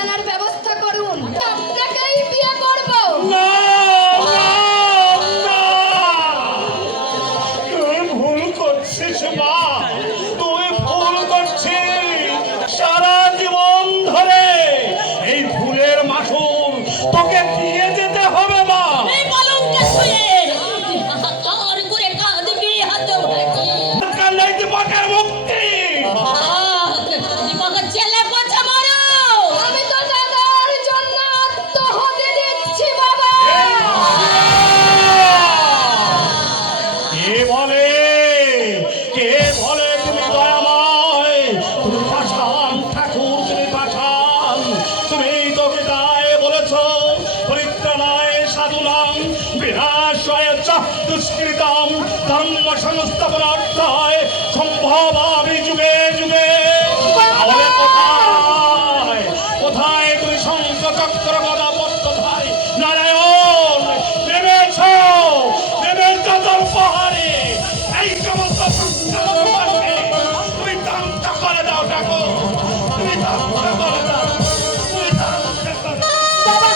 আনার ব্যবস্থা করুন, আপনাকেই বিয়ে করব। না না না, তুই ভুল করছিস মা, তুই ভুল করছিস। সারা জীবন ধরে এই ভুলের মাসুল তোকে দিয়ে যেতে হবে মা। এই কলঙ্কে ছুঁয়ে হাহাকার করে কাঁদবি হাত ভাঙি। কান্নাই দিমাকের মুক্তি। দিমাকে জেলে পচা মারো। আমি তো দাদার জন্য আত্মহত্যা দিচ্ছি বাবা। কে বলে, কে বলে তুমি দয়াময়? তুমি পাষাণ ঠাকুর, তুমি পাষাণ। তুমি তোকে দায় বলেছ, পরিত্রাণায় সাধুনাং বিনাশায় চ দুষ্কৃতাম ধর্ম সংস্থাপনার্থায় সম্ভবামি যুগে যুগে। তাহলে কোথায় কোথায় তুমি শঙ্খ চক্র গদা পদ্মধারী নারায়ণ নেমেছ, নেমেছ তোর পাহাড়ে। এই সমস্ত সংস্কারকে তুমি ধ্বংস করে দাও ঠাকুর, তুমি ধ্বংস করে দাও, তুমি ধ্বংস করে দাও। বাবা,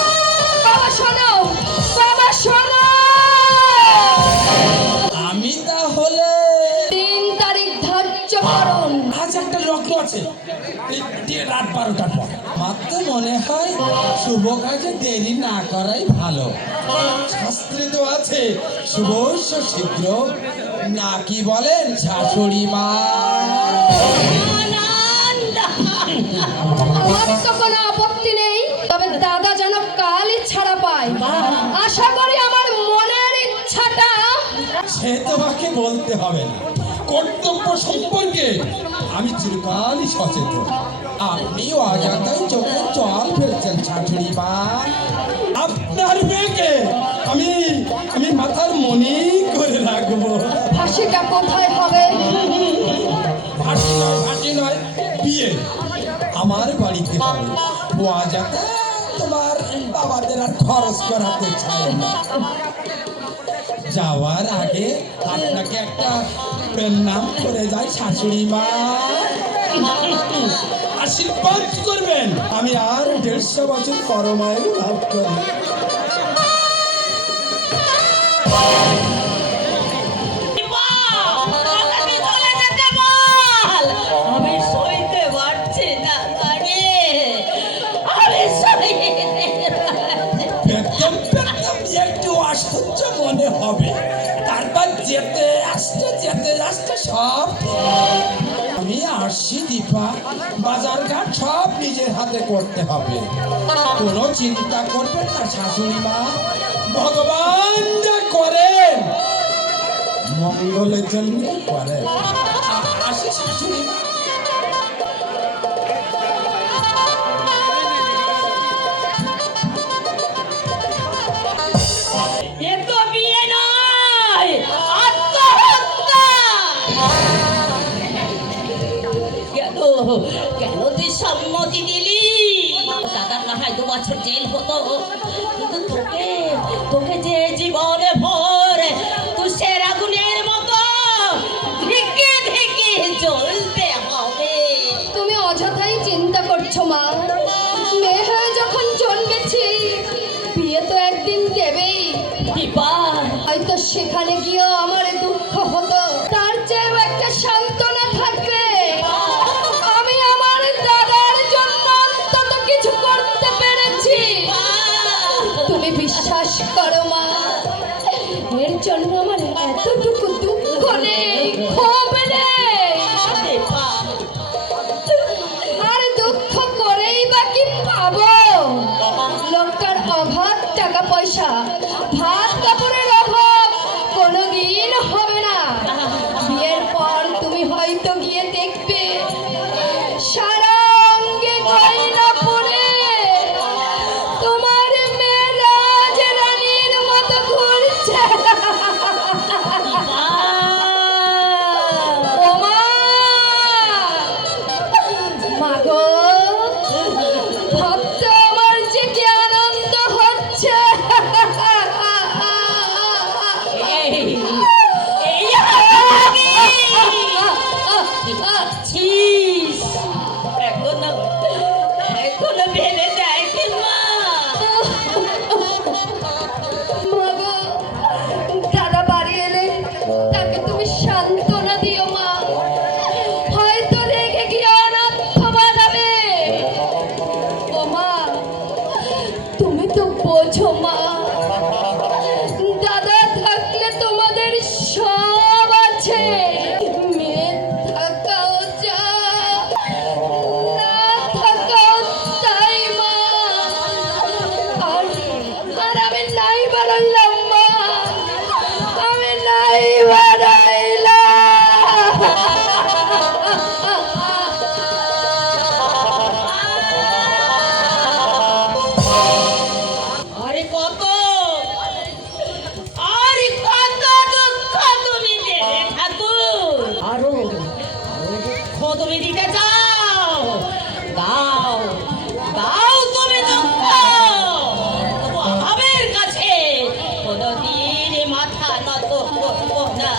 বাবা শোনো, বাবা শোনো। আমি তাহলে 3 তারিখ ধার্য করুন। আজ একটা লগ্ন আছে, রাত 12টার পর। আমার তো মনে হয় শুভ কাজে দেরি না করাই ভালো। শাস্ত্রে তো আছে শুভস্য শীঘ্র, না কি বলেন শাশুড়ি মা? আমার তো কোনো আপত্তি নেই, তবে দাদা যেন কালই ছাড়া পায়। আশা করি আমার মনের ইচ্ছাটা। সে তোমাকে বলতে হবে না, কর্তব্য সম্পর্কে আমি চিরকালই সচেতন। আপনিও অযথাই চোখে জল ফেলছেন শাশুড়ি মা। আপনার মেয়েকে আমি আমি মাথার মনি করে রাখবো। ফাঁসিটা কোথায় হবে? ফাঁসি নয়, বিয়ে আমার বাড়িতে হবে। ও অযথা তোমার বাবাদের আর খরচ করাতে চাই না। যাওয়ার আগে আপনাকে একটা প্রণাম করে যাই শাশুড়ি মা, আশীর্বাদ করবেন আমি আর 150 বছর পরমায়ু লাভ করি। আমি সইতে পারছি না রে, আমি সইতে বেদম বেদম একটু আশ্চর্য মনে হবে, তারপর যেতে আসতে সব আমি আসছি। দীপা, বাজার ঘাট সব নিজের হাতে করতে হবে, কোনো চিন্তা করবেন না শাশুড়ি মা। ভগবান যা করেন মঙ্গলের জন্য করেন। আসি শাশুড়ি মা। এ তো বিয়ে নয়, আত্মহত্যা। কেন কেন তুই সম্মতি দিলি? দাদার না হয় 2 বছর জেল হতো, কিন্তু তোকে তোকে যে জীবনে ভোর তুই সেরাগুনের মতো ধিকে ধিকে চলতে হবে। তুমি অযথাই চিন্তা করছো মা। মেয়ে হয়ে যখন জন্মেছি, বিয়ে তো একদিন দেবেই। দীপা, হয়তো সেখানে গিয়েও আমার দুঃখ হতো, তার চেয়েও একটা সান্ত্বনা থাকবে। আমি আমার দাদার জন্য অন্তত কিছু করতে পেরেছি। তুমি বিশ্বাস করো মা, এর জন্য আমার এতটুকু দুঃখ নেই, ক্ষোভ নেই। দীপা, আর দুঃখ করেই বা কি পাবো? লোকটার অভাব টাকা পয়সা, ভাত কাপড়ের অভাব কোনোদিন হবে না। বিয়ের পর তুমি হয়তো গিয়ে দেখবে সারা অঙ্গে গয়না পরে তোমার মেয়ে রাজরানীর মতো ঘুরছে। ও মা, মাগো, ভাবতে আমার যে কি আনন্দ হচ্ছে। এই এখনো ভেবে তুমি দিতে চাও, দাও দাও তুমি দুঃখ, তবু আমের কাছে কোনোদিন মাথা নত করবো না।